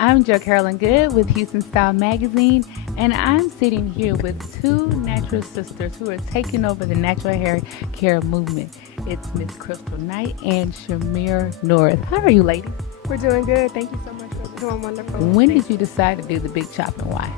I'm Jo Carolyn Good with Houston Style Magazine, and I'm sitting here with two natural sisters who are taking over the natural hair care movement. It's Miss Crystal Knight and Chimere Norris. How are you, ladies? We're doing good. Thank you so much for doing wonderful. When did you decide to do the big chop and why?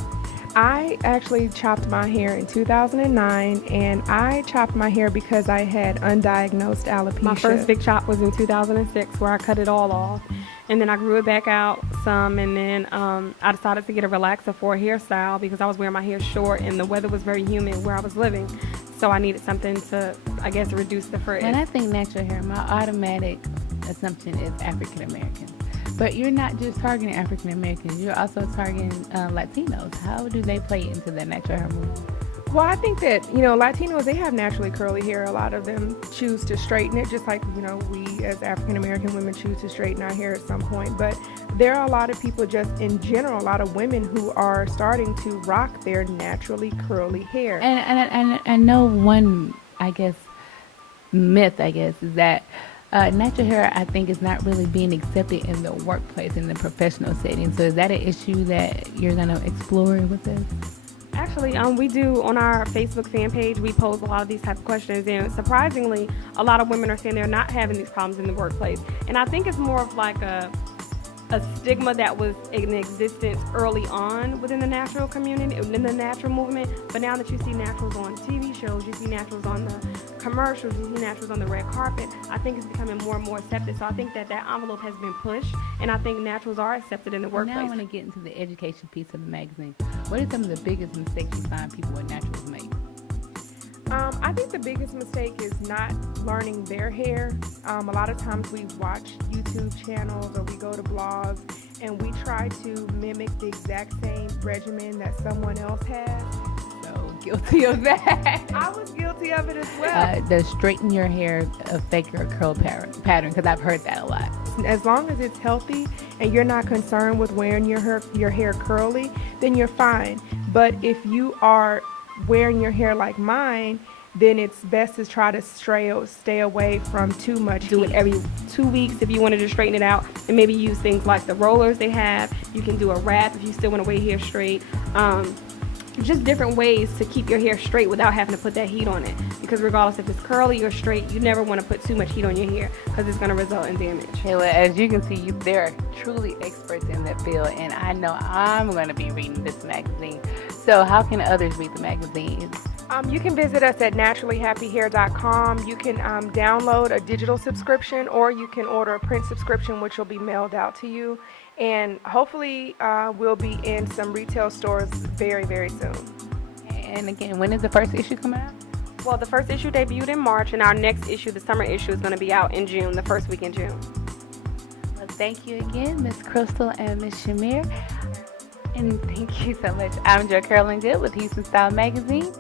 I actually chopped my hair in 2009, and I chopped my hair because I had undiagnosed alopecia. My first big chop was in 2006 where I cut it all off, and then I grew it back out some, and then I decided to get a relaxer for a hairstyle because I was wearing my hair short and the weather was very humid where I was living, so I needed something to, I guess, reduce the frizz. When I think natural hair, my automatic assumption is African Americans. But you're not just targeting African Americans, you're also targeting Latinos. How do they play into the natural hair movement? Well, I think that, Latinos, they have naturally curly hair. A lot of them choose to straighten it, just like, we as African American women choose to straighten our hair at some point. But there are a lot of people just in general, a lot of women who are starting to rock their naturally curly hair. And I know one, myth, is that natural hair, I think, is not really being accepted in the workplace, in the professional setting. So is that an issue that you're going to explore with this? Actually, we do on our Facebook fan page, we pose a lot of these type of questions, and surprisingly, a lot of women are saying they're not having these problems in the workplace. And I think it's more of like a stigma that was in existence early on within the natural community, in the natural movement. But now that you see naturals on TV shows, you see naturals on the commercials, you see naturals on the red carpet, I think it's becoming more and more accepted. So I think that envelope has been pushed, and I think naturals are accepted in the workplace. Now I want to get into the education piece of the magazine. What are some of the biggest mistakes you find people with naturals make? I think the biggest mistake is not learning their hair. A lot of times we watch YouTube channels or we go to blogs and we try to mimic the exact same regimen that someone else has. So guilty of that. I was guilty of it as well. Does straighten your hair affect your curl pattern? Because I've heard that a lot. As long as it's healthy and you're not concerned with wearing your hair curly, then you're fine. But if you are wearing your hair like mine, then it's best to try to stay away from too much Do heat. it every 2 weeks if you wanted to straighten it out, and maybe use things like the rollers they have. You can do a wrap if you still want to wear hair straight. Just different ways to keep your hair straight without having to put that heat on it, because regardless if it's curly or straight, you never want to put too much heat on your hair because it's going to result in damage. Okay, well, as you can see, they're truly experts in that field, and I know I'm going to be reading this magazine. So how can others read the magazine? You can visit us at naturallyhappyhair.com. You can download a digital subscription, or you can order a print subscription, which will be mailed out to you. And hopefully we'll be in some retail stores very, very soon. And again, when is the first issue coming out? Well, the first issue debuted in March, and our next issue, the summer issue, is going to be out in June, the first week in June. Well, thank you again, Miss Crystal and Miss Chimere. And thank you so much. I'm Jo Carolyn Good with Houston Style Magazine.